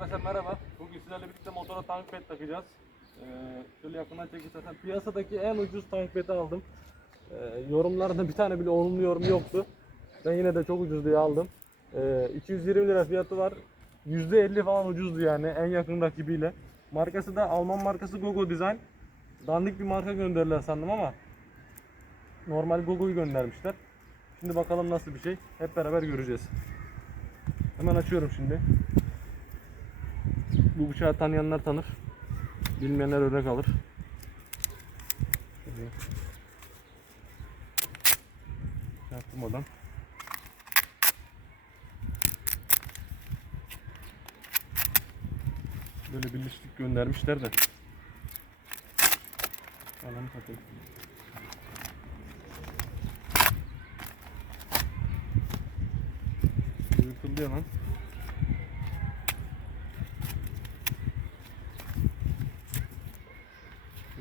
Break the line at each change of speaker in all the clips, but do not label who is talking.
Arkadaşlar merhaba. Bugün sizlerle birlikte motora tank pet takacağız. Ee, şöyle yakından çekilsen piyasadaki en ucuz tank peti aldım. Ee, yorumlarda bir tane bile olumlu yorum yoktu. Ben yine de çok ucuz diye aldım. Ee, 220 lira fiyatı var. %50 falan ucuzdu yani en yakın rakibiyle. Markası da Alman markası Gogo Design. Dandik bir marka gönderdiler sandım ama normal Gogo'yu göndermişler. Şimdi bakalım nasıl bir şey. Hep beraber göreceğiz. Hemen açıyorum şimdi. Bu bıçağı tanıyanlar tanır. Bilmeyenler örnek alır. Şöyle. Çaktırmadan. Böyle bir listlik göndermişler de. Ananı satayım. Yırtıldı ya lan.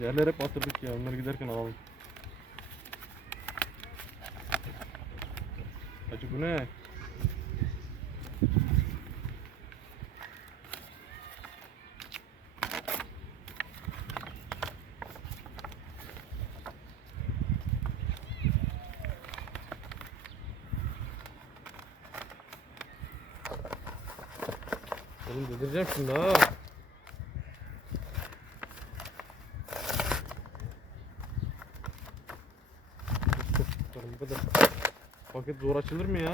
Yerler hep batırdık ya. Onları giderken alalım. Acı bu ne? Oğlum delireceğim şimdi ha. Bakalım bu kadar. Paket zor açılır mı ya?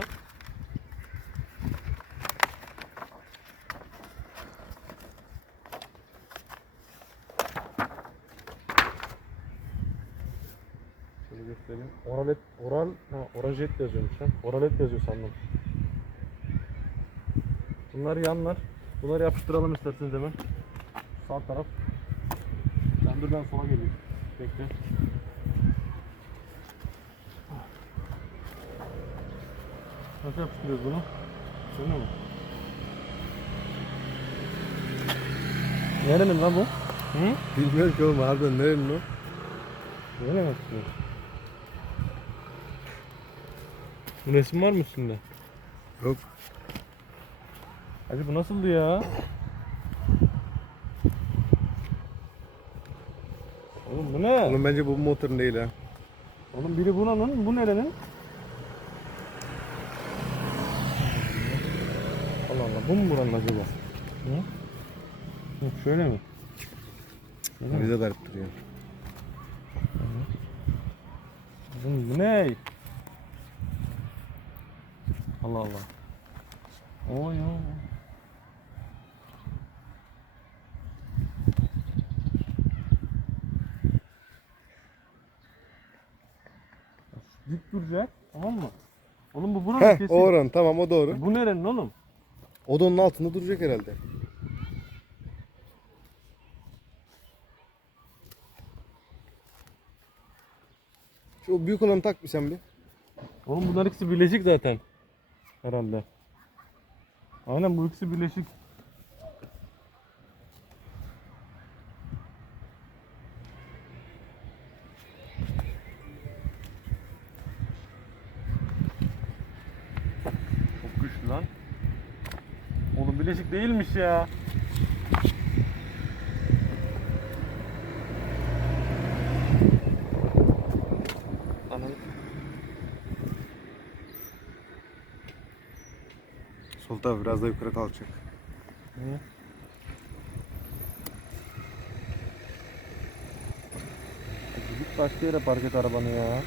Şöyle göstereyim. Oralet, oral, ha orajet yazıyormuş lan. Oralet yazıyor sandım. Bunlar yanlar. Bunları yapıştıralım isterseniz hemen. Sağ taraf. Ben dur ben sola geleyim. Bekle. Nasıl yapıştırıyoruz bunu? Şöyle mi? Nerenin lan bu? Hı?
Bilmiyorum ki oğlum harbiden nerenin o?
Böyle mi yapıştırıyoruz? Bu resim var mı üstünde?
Yok.
Hacı bu nasıldı ya? Oğlum bu ne?
Oğlum bence bu motorun değil ha.
Oğlum biri bunun, bu nerenin? Allah bu mu buranın acaba? Hı? Yok şöyle mi? Şöyle mi?
Bize garip duruyor.
Oğlum bu ne? Allah Allah. Oy oy. Dik duracak, tamam mı? Oğlum bu buranın
Heh
kesin.
o oran tamam o doğru.
Bu nerenin oğlum?
O da onun altında duracak herhalde. Şu büyük olanı tak bir bir.
Oğlum bunlar ikisi birleşik zaten. Herhalde. Aynen bu ikisi birleşik. Çok güçlü lan. Oğlum birleşik değilmiş ya. Ananı
Sol taraf biraz da yukarı kalkacak.
Niye? Git başka yere park et arabanı ya.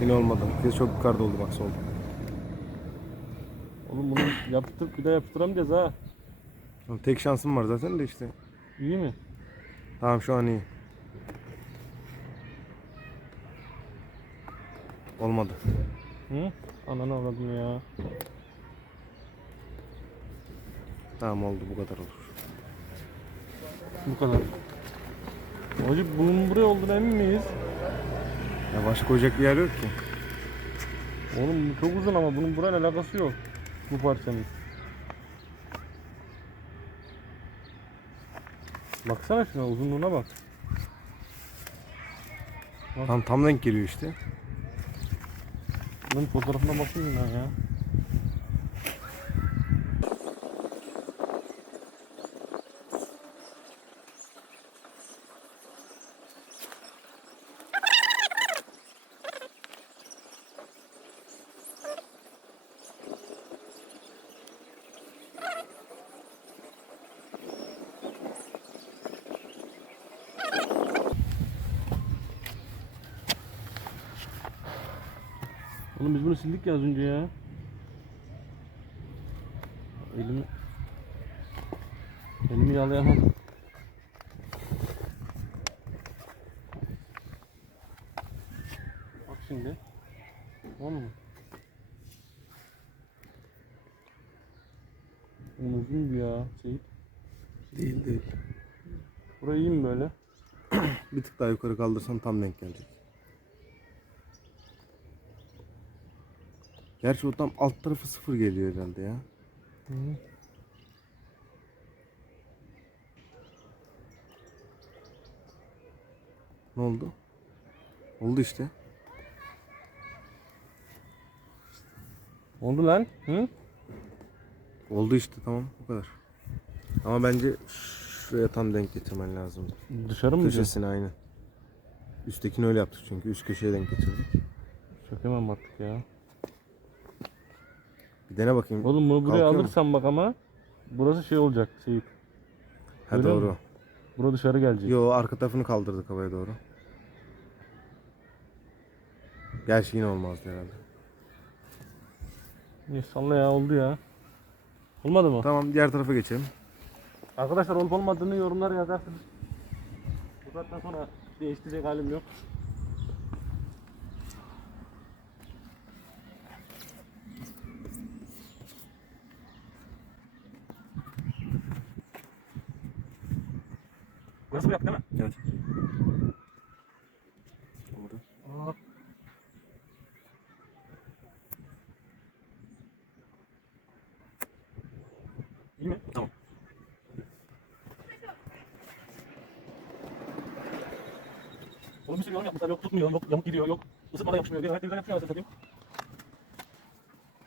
Yine olmadı. Biz çok yukarıda oldu bak solda.
Oğlum bunu yaptırıp bir daha yaptıramayacağız ha.
Oğlum Tek şansım var zaten de işte.
İyi mi?
Tamam şu an iyi. Olmadı.
Hı? Ananı avradım ya.
Tamam oldu bu kadar olur.
Bu kadar. Hacı bunun buraya olduğuna emin miyiz?
Ya başka koyacak bir yer yok ki.
Oğlum bu çok uzun ama bunun burayla alakası yok. Bu parçanın. Baksana şuna uzunluğuna bak.
Tam tam denk geliyor işte.
Bunun fotoğrafına bakayım ben ya. Oğlum biz bunu sildik ya az önce ya. Elimi... Elimi yalayamadım. Bak şimdi. Tamam mı? Bir ya Seyit.
Değil değil.
Burayı iyi mi böyle?
Bir tık daha yukarı kaldırsan tam denk gelecek. Gerçi o tam alt tarafı sıfır geliyor herhalde ya.
Hı.
Ne oldu? Oldu işte.
Oldu lan. Hı?
Oldu işte tamam bu kadar. Ama bence şuraya tam denk getirmen lazım.
Dışarı mı?
Köşesine aynı. Üsttekini öyle yaptık çünkü üst köşeye denk getirdik.
Çok hemen battık ya.
Bir dene bakayım.
Oğlum bunu buraya
Kalkıyor mu?
alırsan bak ama burası şey olacak Seyit.
ha
öyle
doğru.
mi? Bura dışarı gelecek.
Yo arka tarafını kaldırdık havaya doğru. Gerçi yine olmazdı herhalde.
İyi, salla ya oldu ya. Olmadı mı?
Tamam diğer tarafa geçelim.
Arkadaşlar olup olmadığını yorumlar yazarsınız. Bu saatten sonra değiştirecek halim yok. Burası bu yaptı değil mi?
Evet.
Aa. İyi mi?
Tamam.
Oğlum bir sürü yorum yapmışlar. Yok tutmuyor, yok yamuk gidiyor, yok ısıtmada yapışmıyor diye. Her televizyon yapıyor aslında satayım.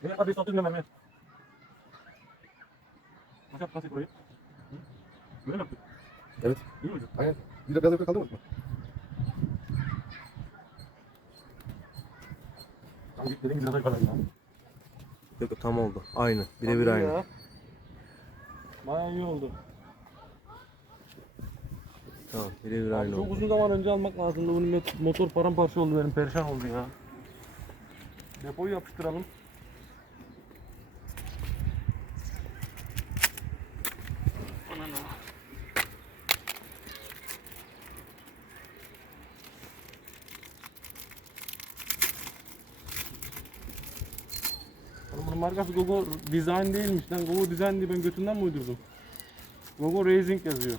Ve adresi altı bilmem vermeye. Nasıl yaptın burayı? Hı? Böyle mi yaptık?
Evet.
İyi miydi?
Aynen. Bir de biraz yukarı kaldırmadık mı?
Tamam, dediğin gibi biraz yukarı ya.
Yok tam oldu. Aynı. Birebir aynı.
ya. Bayağı iyi oldu.
Tamam birebir aynı
çok
oldu.
uzun zaman önce almak lazımdı. Bunun mot- motor paramparça oldu benim. Perişan oldu ya. Depoyu yapıştıralım. Bunun markası Gogo Design değilmiş lan. Gogo Design diye ben götünden mi uydurdum? Gogo Racing yazıyor.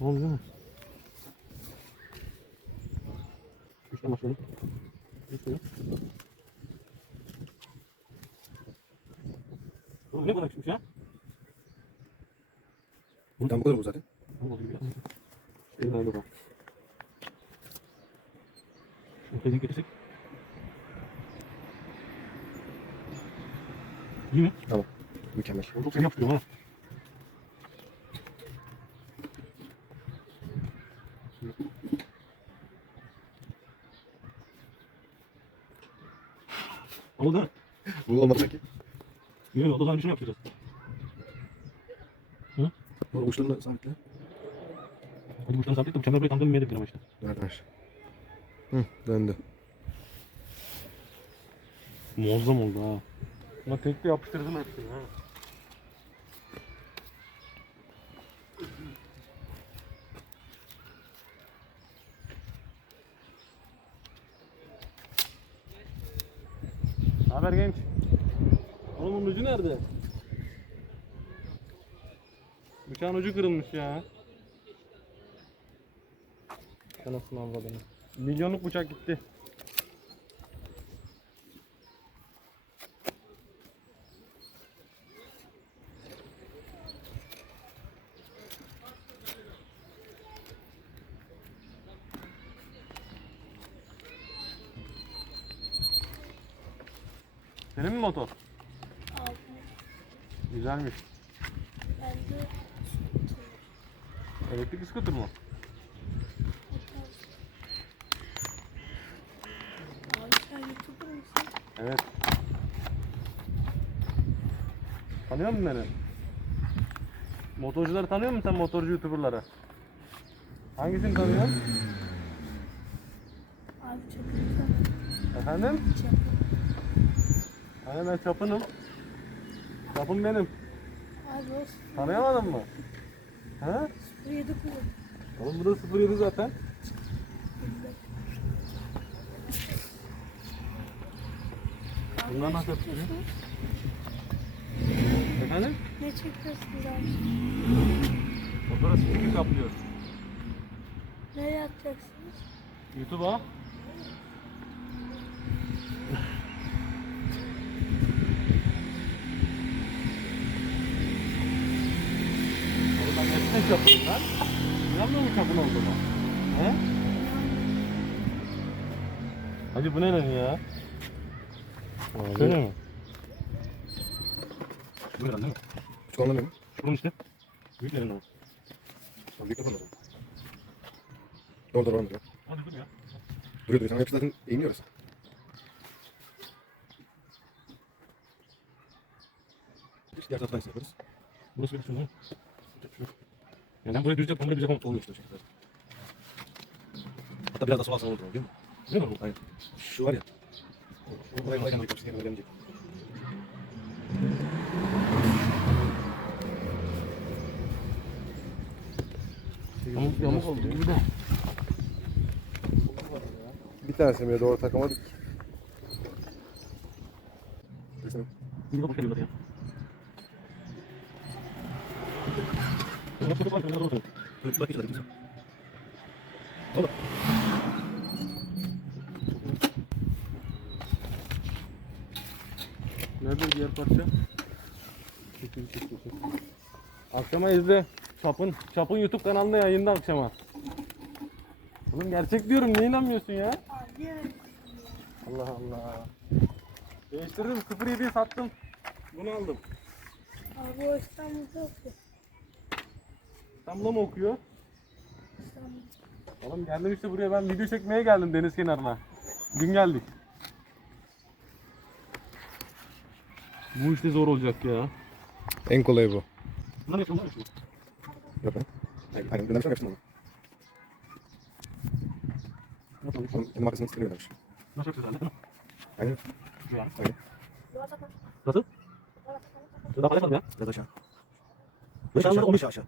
Oldu değil mi? Üçten başlayalım. Oğlum ne kadar küçükmüş ya?
Tam bu bu zaten.
Ne oldu ya? Elini ayırma bak. Şunu tezgah getirsek. İyi mi?
Tamam. Mükemmel.
Çok seni yapıyor ha. Oldu mi?
Bu olmadı ki.
Yok o zaman bir şey yapacağız.
Doğru uçlarını sabitle.
Hadi buradan sabit de bu çember burayı tam dönmeyebilir ama işte.
Nereden aşağı? Hı döndü.
Muazzam oldu ha. Ama tekte yapıştırdım hepsini ha. Haber genç. Oğlum ucu nerede? Bıçağın ucu kırılmış ya. Anasını avradını. Milyonluk bıçak gitti. Senin mi motor?
Aldım.
Güzelmiş.
Bence
Elektrik scooter mu?
Abi sen YouTuber mısın?
Evet. Tanıyor musun beni? Motorcuları tanıyor musun sen motorcu youtuberları? Hangisini tanıyorsun?
Abi güzel.
Efendim?
Çapı.
Hani ben çapınım. Çapım benim.
Abi o
Tanıyamadın mı? He?
07 kullan.
Oğlum bu da 07 zaten. Bunlar nasıl yapılıyor? Efendim?
Ne çekiyorsunuz abi?
Motora spinning kaplıyoruz.
Nereye atacaksınız?
YouTube'a. Ben hepsine çapıyım lan. İnanmıyor musun çapın olduğuna? He? Hacı bu ne lan ya? Şöyle mi? Ne lan değil mi?
Küçük anlamıyorum.
Bunun işte. Büyüklerinden.
Abi büyük yapalım o zaman. Doğru doğru anlıyorum.
Hadi dur ya.
Duruyor duruyor. Sen hepsi zaten eğimliyoruz. Biz diğer taraftan yapıyoruz.
Burası bir şunu. Yani ben buraya düz yapmam, buraya düz yapamam.
Oluyor işte o şekilde. Hatta biraz da sol alsan olur değil mi?
Değil mi?
Aynen. Şu var ya. Şu buraya koyarken böyle kapısı
Yamuk yamuk oldu. Bir de.
Bir tanesini bile doğru takamadık. Yok.
Nerede diğer parça? Çekin çekin çekin. Akşama izle. Çapın, Çapın YouTube kanalında yayında akşama. Oğlum gerçek diyorum niye inanmıyorsun ya? Allah Allah. Değiştirdim 07'yi sattım. Bunu aldım.
Abi o İstanbul'da okuyor.
İstanbul'da mı okuyor?
İstanbul'da.
Oğlum geldim işte buraya ben video çekmeye geldim deniz kenarına. Dün geldik. Bu işte zor olacak ya.
En kolayı bu.
Bunlar yapıyorlar?
Yok lan. Aynen. Aynen. Göndermişler yapsın onu. Onun kendi markasının sitesine göndermiş.
Nasıl yapıyorlar? Değil mi?
Aynen.
Ya.
Aynen.
Nasıl? Daha paylaşmadım ya.
Biraz aşağı.
Beş aşağı,
beş aşağı.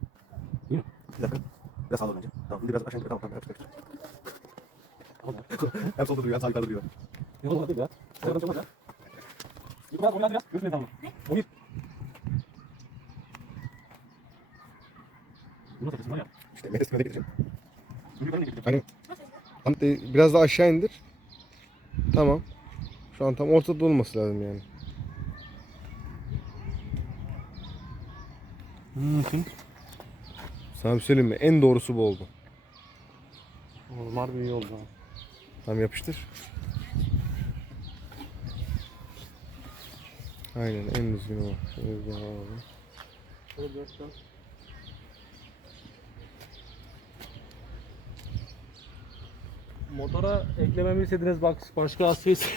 İyi mi?
Bir dakika. Biraz sağa doğru bence. Tamam. De biraz aşağı indir. Tamam tamam. Yapıştır.
Tamam ya.
Hem solda duruyor hem sağ yukarıda duruyor.
Yok olmadı değil ya. Oradan çok ya. Bir biraz oynadı ya. Gözüne tamam. O bir. Bu nasıl var ya?
İşte Mehmet Sıkı'na getireceğim.
Bunu yukarı getirdim.
Aynen. De- biraz daha aşağı indir. Tamam. Şu an tam ortada olması lazım yani.
Bunun için.
Sana bir söyleyeyim mi? En doğrusu bu oldu.
Oğlum harbi iyi oldu.
Tam yapıştır. Aynen en düzgünü o. Şöyle bir daha alalım.
Şöyle dörtten. Motora eklememi istediğiniz bak başka.
Nasıl yazılıyor?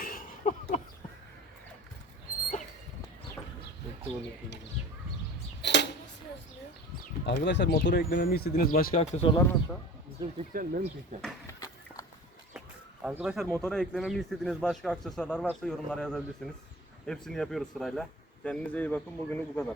Arkadaşlar motora eklememi istediğiniz başka aksesuarlar varsa bizim çekeceksin benim çekeceğim. Arkadaşlar motora eklememi istediğiniz başka aksesuarlar varsa yorumlara yazabilirsiniz. Hepsini yapıyoruz sırayla. Kendinize iyi bakın. Bugünlük bu kadar.